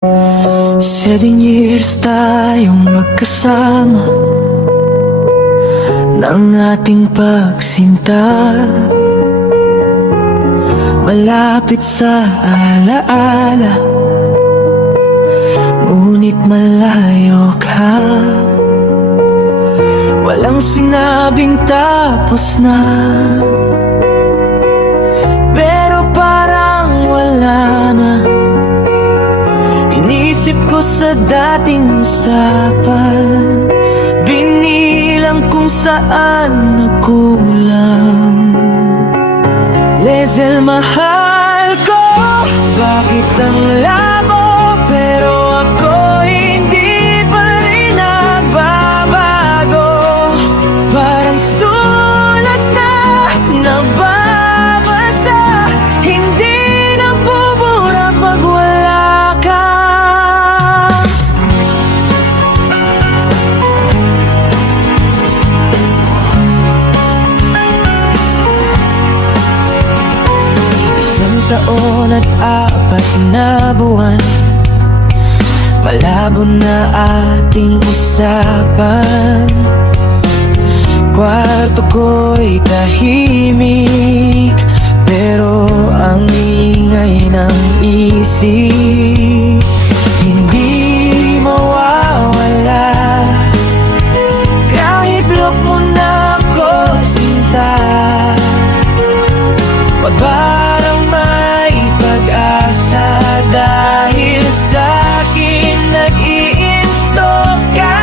7 years tayong magkasama ng ating pagsinta, malapit sa alaala, ngunit malayo ka. Walang sinabing tapos na, pero parang wala na. Inisip ko sa dating usapan, binilang kung saan nagkulang. Lezel, mahal ko, bakit ang labo? Pero ako hindi pa rin nagbabago. Parang sulat na nababasa, hindi nabubura pag wala ka. Taon at 4 na buwan, malabo na ating usapan. Kwarto ko'y tahimik, pero ang ingay ng isip hindi mawawala. Kahit block mo na ako, sinta, parang may pag-asa, dahil sa'kin nag-i-install ka.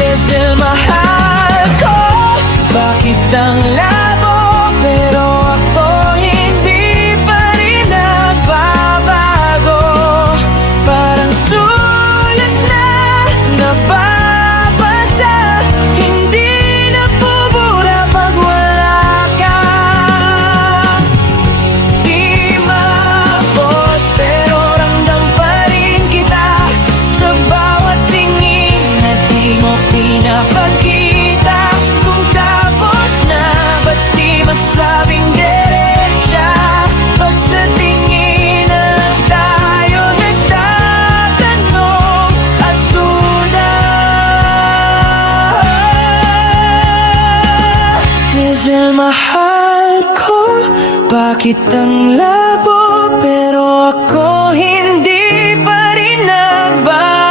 Lezel, mahal ko, bakit ang labo? Pero ako hindi pa rin nagbabago. Parang sulat na nababasa, hindi nabubura pag wala ka. Di maabot pero ramdam pa rin kita sa bawat tingin na di mo pinapakita. Kung tapos na, ba't di masabing diretsa? Pag sa tingin na lang tayo nagtatanong at duda. Lezel, mahal ko, bakit ang labo? Pero ako hindi pa rin nagbabago.